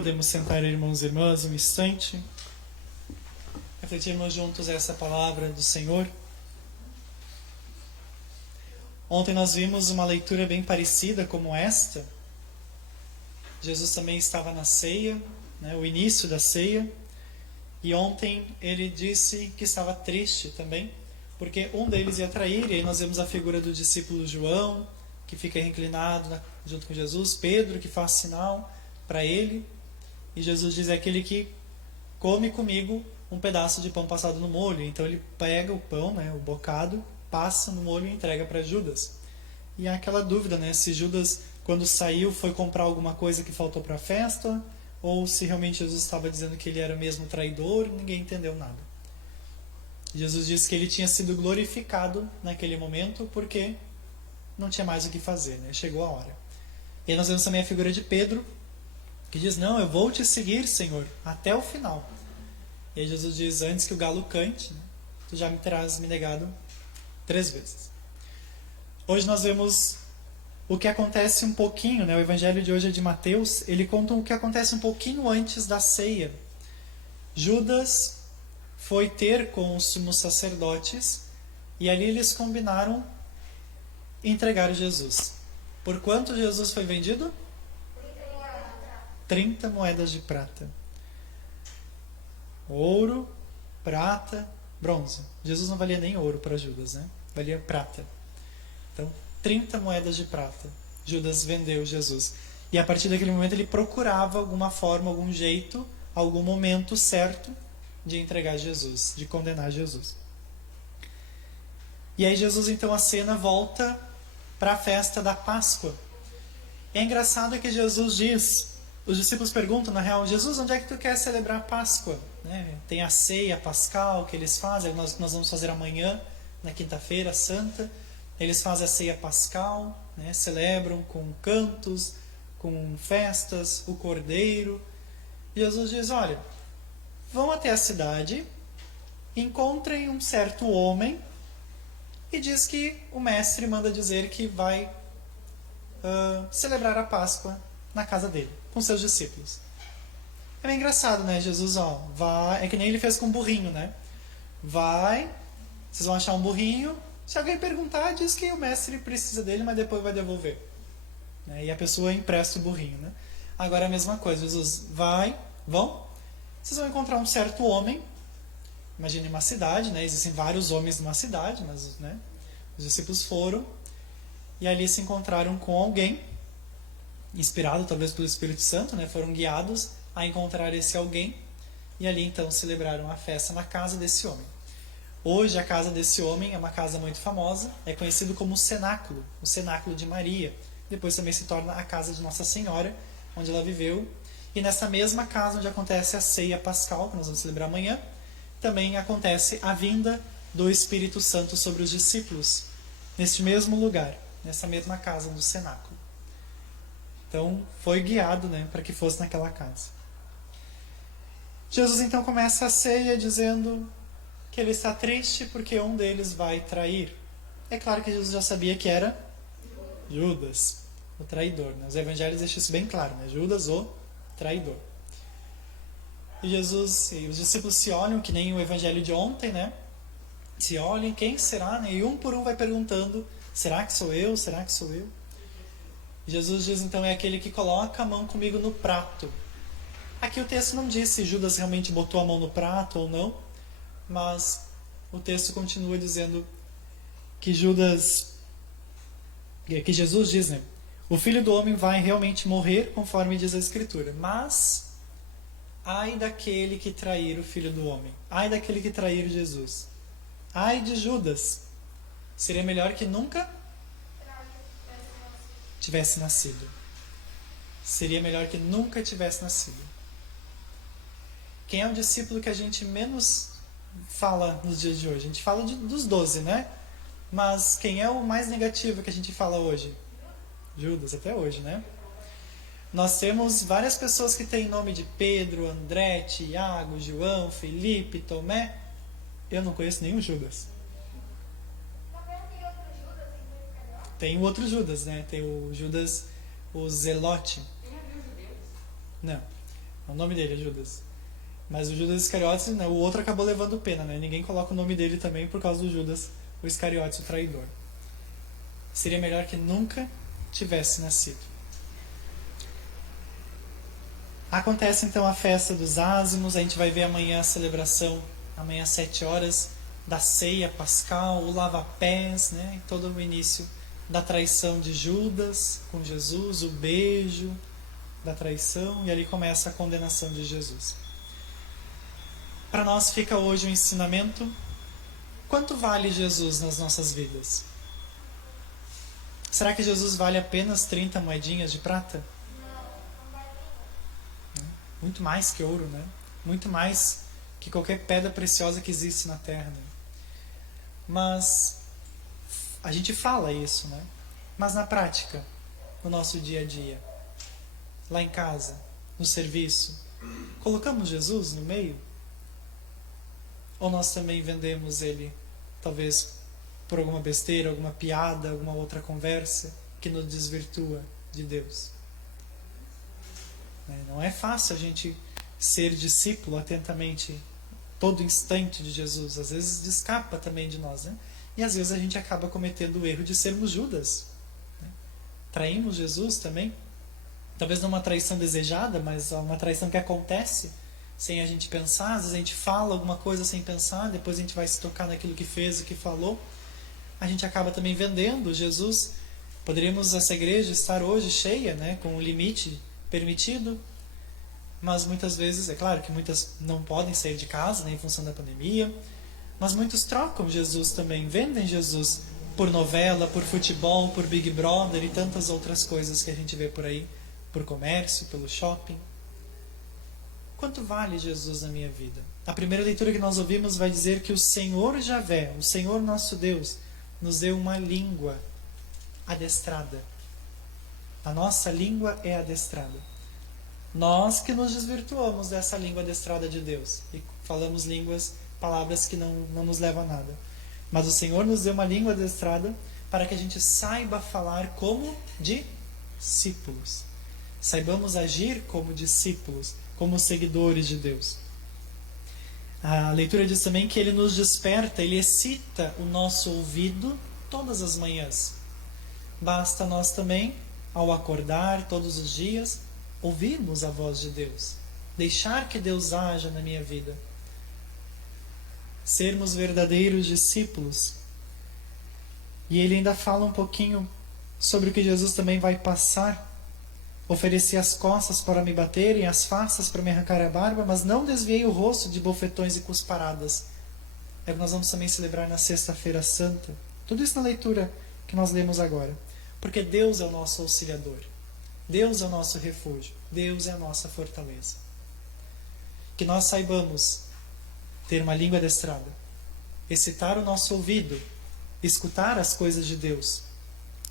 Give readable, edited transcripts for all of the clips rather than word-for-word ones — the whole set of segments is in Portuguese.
Podemos sentar, irmãos e irmãs, um instante. Refletirmos juntos essa palavra do Senhor. Ontem nós vimos uma leitura bem parecida como esta. Jesus também estava na ceia, o início da ceia. E ontem ele disse que estava triste também, porque um deles ia trair. E aí nós vemos a figura do discípulo João, que fica inclinado junto com Jesus. Pedro, que faz sinal para ele. E Jesus diz: é aquele que come comigo um pedaço de pão passado no molho. Então ele pega o pão, o bocado, passa no molho e entrega para Judas. E há aquela dúvida, se Judas, quando saiu, foi comprar alguma coisa que faltou para a festa, ou se realmente Jesus estava dizendo que ele era mesmo traidor. Ninguém entendeu nada. Jesus disse que ele tinha sido glorificado naquele momento porque não tinha mais o que fazer, chegou a hora. E aí nós vemos também a figura de Pedro, que diz: não, eu vou te seguir, Senhor, até o final. E aí Jesus diz: antes que o galo cante, tu já me terás me negado 3 vezes. Hoje nós vemos o que acontece um pouquinho, o evangelho de hoje é de Mateus. Ele conta o que acontece um pouquinho antes da ceia. Judas foi ter com os sumos sacerdotes e ali eles combinaram entregar Jesus. Por quanto Jesus foi vendido? 30 moedas de prata. Ouro, prata, bronze. Jesus não valia nem ouro para Judas, valia prata. Então, 30 moedas de prata. Judas vendeu Jesus. E a partir daquele momento ele procurava alguma forma, algum jeito, algum momento certo de entregar Jesus, de condenar Jesus. E aí Jesus, então, a cena volta para a festa da Páscoa. E é engraçado que Jesus diz... Os discípulos perguntam, na real: Jesus, onde é que tu quer celebrar a Páscoa? Tem a ceia pascal que eles fazem, nós vamos fazer amanhã, na quinta-feira santa. Eles fazem a ceia pascal, celebram com cantos, com festas, o cordeiro. E Jesus diz: olha, vão até a cidade, encontrem um certo homem, e diz que o mestre manda dizer que vai celebrar a Páscoa na casa dele, com seus discípulos. É bem engraçado, Jesus, vai, é que nem ele fez com o burrinho, vai, vocês vão achar um burrinho, se alguém perguntar, diz que o mestre precisa dele, mas depois vai devolver. E a pessoa empresta o burrinho, Agora é a mesma coisa, Jesus, vão, vocês vão encontrar um certo homem, imagine uma cidade, existem vários homens numa cidade, mas os discípulos foram, e ali se encontraram com alguém, inspirado talvez pelo Espírito Santo, foram guiados a encontrar esse alguém, e ali então celebraram a festa na casa desse homem. Hoje a casa desse homem é uma casa muito famosa, é conhecido como o cenáculo de Maria. Depois também se torna a casa de Nossa Senhora, onde ela viveu. E nessa mesma casa onde acontece a ceia pascal, que nós vamos celebrar amanhã, também acontece a vinda do Espírito Santo sobre os discípulos, neste mesmo lugar, nessa mesma casa do cenáculo. Então, foi guiado para que fosse naquela casa. Jesus então começa a ceia dizendo que ele está triste porque um deles vai trair. É claro que Jesus já sabia que era Judas, o traidor. Os evangelhos deixam isso bem claro, Judas, o traidor. E Jesus e os discípulos se olham, que nem o evangelho de ontem, Se olham, quem será? E um por um vai perguntando: será que sou eu? Será que sou eu? Jesus diz então: é aquele que coloca a mão comigo no prato. Aqui o texto não diz se Judas realmente botou a mão no prato ou não, mas o texto continua dizendo que Jesus diz, o Filho do Homem vai realmente morrer, conforme diz a Escritura, mas ai daquele que trair o Filho do Homem, ai daquele que trair Jesus, ai de Judas, seria melhor que nunca tivesse nascido. Seria melhor que nunca tivesse nascido. Quem é o discípulo que a gente menos fala nos dias de hoje? A gente fala dos 12, Mas quem é o mais negativo que a gente fala hoje? Judas, até hoje, Nós temos várias pessoas que têm nome de Pedro, André, Tiago, João, Felipe, Tomé. Eu não conheço nenhum Judas. Tem o outro Judas, Tem o Judas, o Zelote. Não. O nome dele é Judas. Mas o Judas Iscariotes, né, o outro acabou levando pena, né? Ninguém coloca o nome dele também por causa do Judas, o Iscariotes, o traidor. Seria melhor que nunca tivesse nascido. Acontece então a festa dos ázimos, a gente vai ver amanhã a celebração, amanhã às 7 horas, da ceia pascal, o lava-pés, né? Todo o início da traição de Judas com Jesus, o beijo da traição, e ali começa a condenação de Jesus. Para nós fica hoje o ensinamento: quanto vale Jesus nas nossas vidas? Será que Jesus vale apenas 30 moedinhas de prata? Muito mais que ouro, né? Muito mais que qualquer pedra preciosa que existe na terra, né? Mas a gente fala isso, né? Mas na prática, no nosso dia a dia, lá em casa, no serviço, colocamos Jesus no meio? Ou nós também vendemos ele, talvez por alguma besteira, alguma piada, alguma outra conversa que nos desvirtua de Deus? Não é fácil a gente ser discípulo atentamente todo instante de Jesus. Às vezes escapa também de nós, né? E às vezes a gente acaba cometendo o erro de sermos Judas, né? Traímos Jesus também. Talvez não uma traição desejada, mas uma traição que acontece sem a gente pensar. Às vezes a gente fala alguma coisa sem pensar, depois a gente vai se tocar naquilo que fez e que falou. A gente acaba também vendendo Jesus. Poderíamos essa igreja estar hoje cheia, né, com o limite permitido, mas muitas vezes, é claro que muitas não podem sair de casa, né, em função da pandemia, mas muitos trocam Jesus também, vendem Jesus por novela, por futebol, por Big Brother e tantas outras coisas que a gente vê por aí, por comércio, pelo shopping. Quanto vale Jesus na minha vida? A primeira leitura que nós ouvimos vai dizer que o Senhor Javé, o Senhor nosso Deus, nos deu uma língua adestrada. A nossa língua é adestrada. Nós que nos desvirtuamos dessa língua adestrada de Deus e falamos palavras que não nos levam a nada. Mas o Senhor nos deu uma língua adestrada para que a gente saiba falar como discípulos. Saibamos agir como discípulos, como seguidores de Deus. A leitura diz também que Ele nos desperta, Ele excita o nosso ouvido todas as manhãs. Basta nós também, ao acordar todos os dias, ouvirmos a voz de Deus, deixar que Deus haja na minha vida, sermos verdadeiros discípulos. E ele ainda fala um pouquinho sobre o que Jesus também vai passar. Ofereci as costas para me baterem, as faces para me arrancar a barba, mas não desviei o rosto de bofetões e cusparadas. É o que nós vamos também celebrar na Sexta-feira Santa. Tudo isso na leitura que nós lemos agora. Porque Deus é o nosso auxiliador. Deus é o nosso refúgio. Deus é a nossa fortaleza. Que nós saibamos ter uma língua adestrada, excitar o nosso ouvido, escutar as coisas de Deus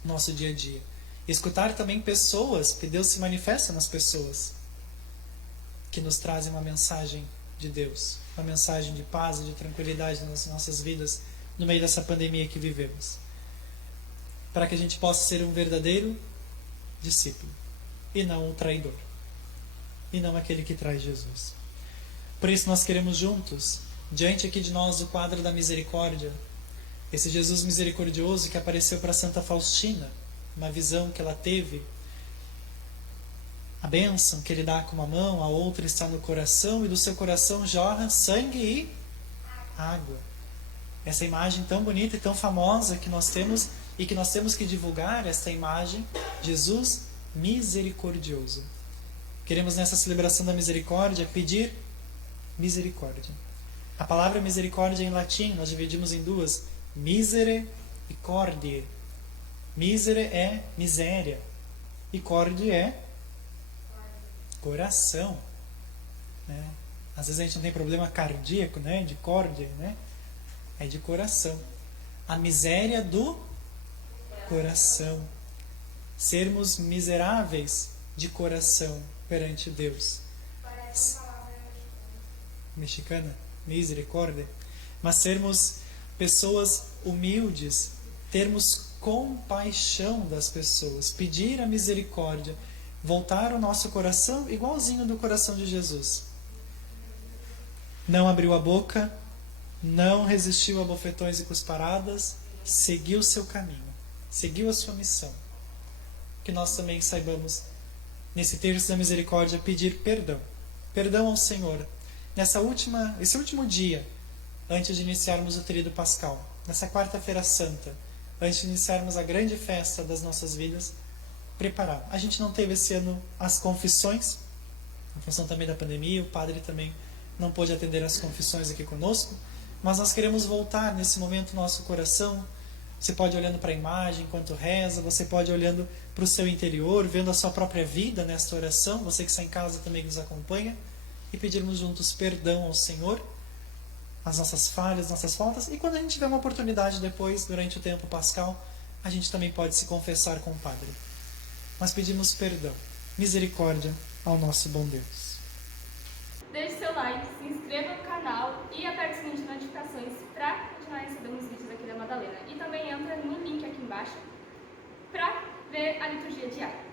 no nosso dia a dia. Escutar também pessoas, porque Deus se manifesta nas pessoas que nos trazem uma mensagem de Deus, uma mensagem de paz e de tranquilidade nas nossas vidas no meio dessa pandemia que vivemos. Para que a gente possa ser um verdadeiro discípulo e não um traidor, e não aquele que traz Jesus. Por isso nós queremos juntos, diante aqui de nós, o quadro da misericórdia, esse Jesus misericordioso que apareceu para Santa Faustina, uma visão que ela teve, a bênção que ele dá com uma mão, a outra está no coração, e do seu coração jorra sangue e água. Essa imagem tão bonita e tão famosa que nós temos, e que nós temos que divulgar esta imagem, Jesus misericordioso. Queremos nessa celebração da misericórdia pedir misericórdia. A palavra misericórdia em latim nós dividimos em duas: misere e cordie. Misere é miséria e cordie é coração, né? Às vezes a gente não tem problema cardíaco, né? De cordie, né? É de coração. A miséria do coração. Sermos miseráveis de coração perante Deus. Mexicana, misericórdia. Mas sermos pessoas humildes, termos compaixão das pessoas, pedir a misericórdia, Voltar o nosso coração igualzinho do coração de Jesus. Não abriu a boca, não resistiu a bofetões e cusparadas, seguiu o seu caminho, seguiu a sua missão. Que nós também saibamos, nesse terço da misericórdia, pedir perdão. Perdão ao Senhor. Esse último dia, antes de iniciarmos o tríduo pascal, nessa quarta-feira santa, antes de iniciarmos a grande festa das nossas vidas, preparar. A gente não teve esse ano as confissões, em função também da pandemia, o padre também não pôde atender as confissões aqui conosco, mas nós queremos voltar nesse momento nosso coração. Você pode ir olhando para a imagem enquanto reza, você pode ir olhando para o seu interior, vendo a sua própria vida nesta oração, você que está em casa também nos acompanha, e pedirmos juntos perdão ao Senhor, as nossas falhas, nossas faltas, e quando a gente tiver uma oportunidade depois, durante o tempo pascal, a gente também pode se confessar com o Padre. Mas pedimos perdão, misericórdia ao nosso bom Deus. Deixe seu like, se inscreva no canal e aperte o sininho de notificações para continuar recebendo os vídeos aqui da Madalena. E também entra no link aqui embaixo para ver a liturgia diária.